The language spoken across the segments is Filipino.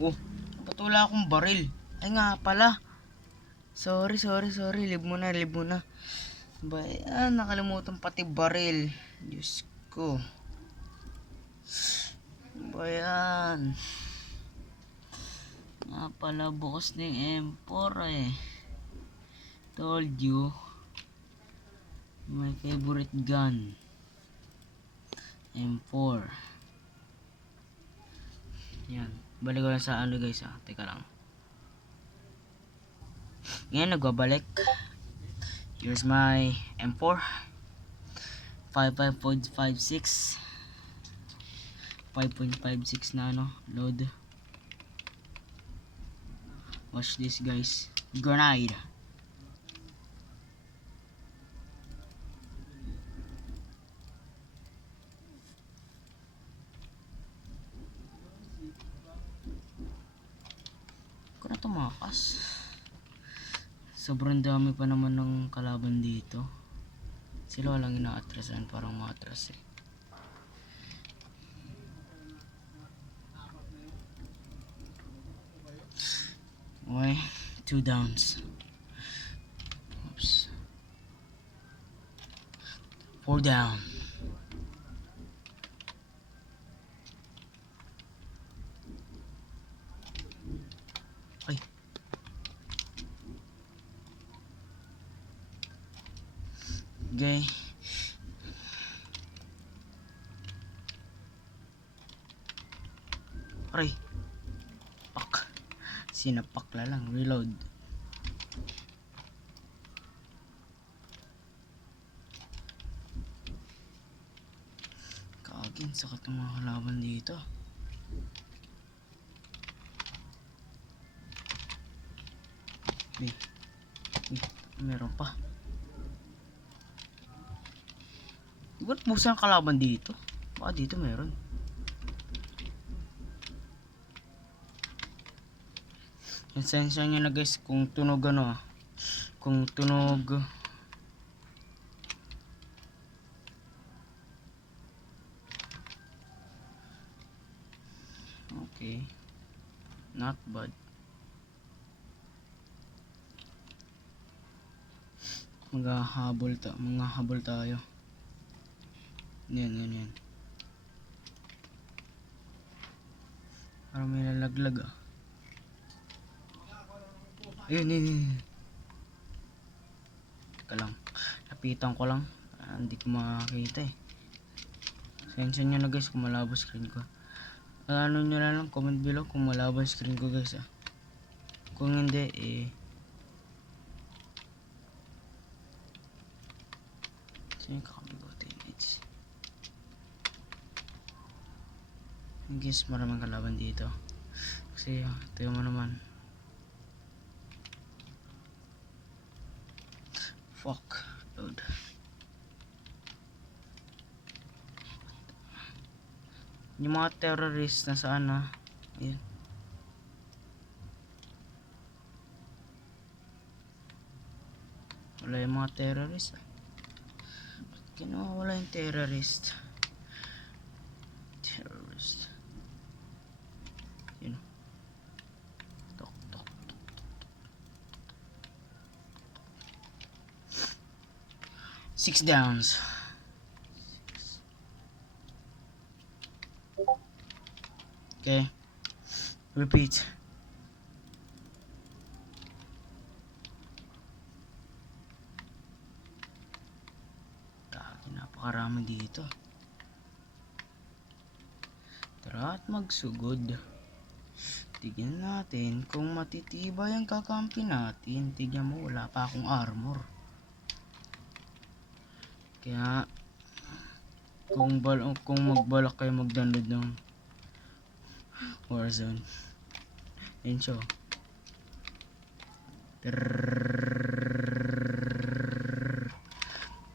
Oh, ba't wala akong baril? Ay nga pala. Sorry. Leave mo na. Ba, nakalimutan pati baril. Diyos ko. Ba yan? Nga pala bukas na yung M4 eh. Told you. My favorite gun. M4. Yan. Balik ko lang sa ano guys ah. Teka lang. Ngayon nagbabalik. Here's my M4. 5.56 5.56 na ano. Load. Watch this guys. Grenade. Ko na tumakas. Sobrang dami pa naman ng kalaban dito. Sila walang ina-atrasan, parang ma-atras eh. Okay, 2 downs. Oops. 4 down. Ay. Okay. Aray. Pak. Sinapak lang. Reload. Kagin, sakat ng mga kalaban dito. Meron pa. Ba't busa ang kalaban dito? Baka dito meron. Sensya nyo na guys kung tunog ano ah. Kung tunog. Okay. Not bad. Manghahabol tayo. Yan. Parang may lalaglag ah. Ayun. Teka lang. Lapitan ko lang. Hindi ko makakita eh. Sensya nyo na guys kung malabo screen ko. Ano nyo na lang, comment below kung malabo screen ko guys ah. Kung hindi eh. Saan yung kakabigote? Guys, maraming kalaban dito. Kasi tayo mo naman. Fuck. Load. Yung mga terrorists na saan na. Ayan. Wala yung mga terrorist. Ba't kinawala yung terrorist? Yun. Tok. 6 downs. Okay. Repeat. Napakarami dito. Tara at magsugod. Tignan natin kung matitibay ang kakampi natin. Tignan mo, wala pa akong armor. Kaya kung magbalak kayo mag-download ng Warzone. Yun siya.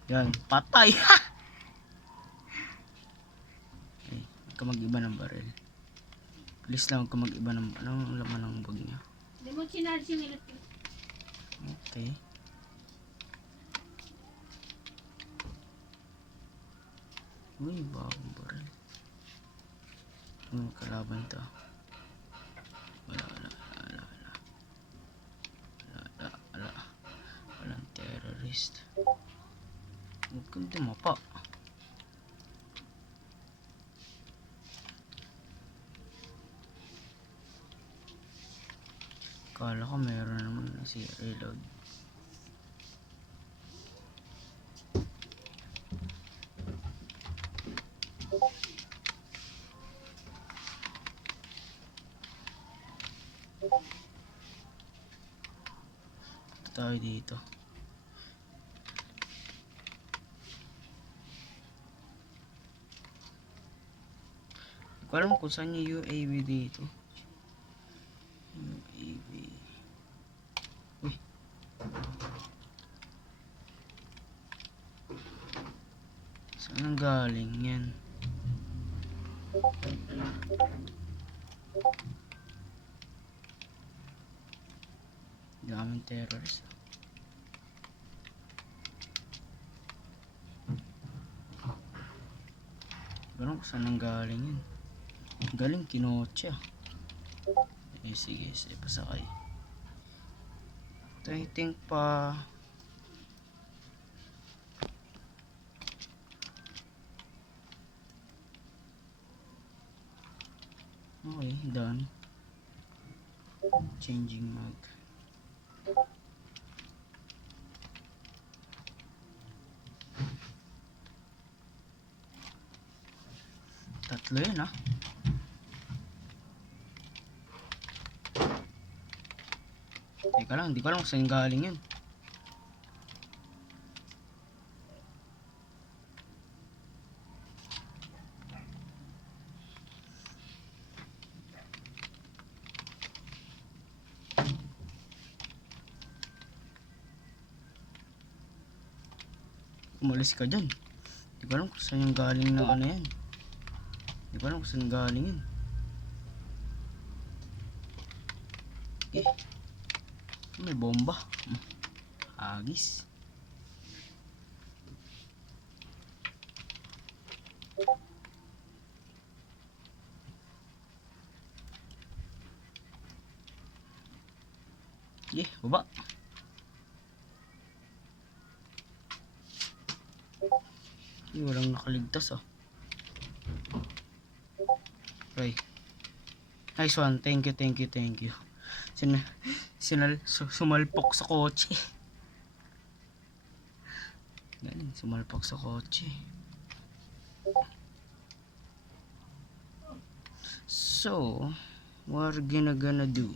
Yan, patay. Ay, huwag ka mag-iba ng baril. Please lang, huwag ka mag-iba ng anong laman ng bag niya. Hindi mo chinarge yung electric. Okay. Uy, bagong baril. Kalaban to. Mapa. Kala ko meron naman na si reload. Ito tayo dito. Hindi ko alam kung saan yung UAV dito. UAV. Uy. Saan ang galing yan? Daming terrorist. Ganun kung saan ang galing yan. Galing kinotse ah. Sige, pasakay. I think pa okay, done. Changing mag. Tatlo yun ah. Teka lang, hindi ko alam kung saan galing yun. Umalis ka dyan. Hindi ko alam kung saan yung galing ng ano yan. Hindi ko alam kung saan galing yun. May bomba. Agis. Baba. Walang nakaligtas ah. Okay. Nice one. Thank you. Sumalpok sa kotse. Galing, sumalpok sa kotse. So, what are gonna do?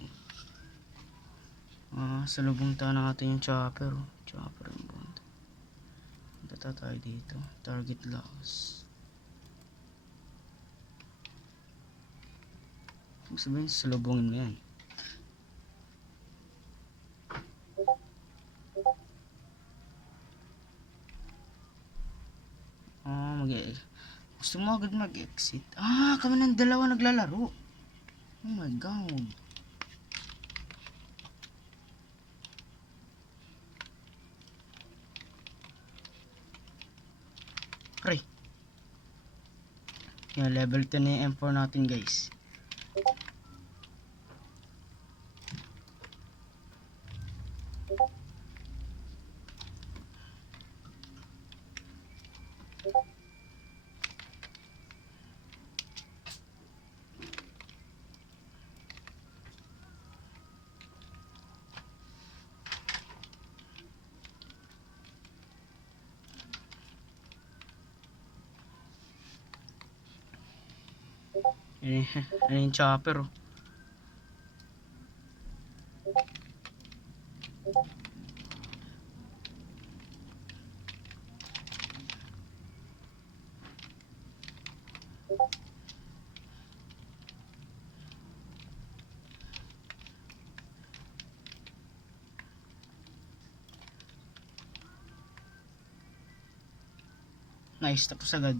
Salubong tayo natin yung chopper. Chopper yung bond. Punta tayo dito. Target loss. Ibig sabihin, salubungin mo yan. Gusto mo agad mag-exit. Kami ng dalawa naglalaro. Oh my god. Pre. Yan, level 10 na yung M4 natin guys. Ano yung chopper oh. Nice, tapos agad.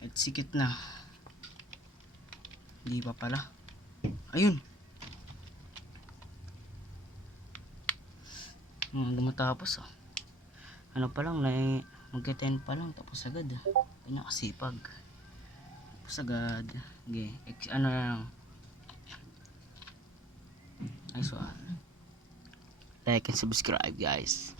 At sikit na. Hindi pa pala. Ayun. Dumatapos ah. Ano pa lang, magka-10 pa lang, tapos agad ah. Kanya kasipag. Tapos agad. Okay, ano na lang. Nice one. Like and subscribe guys.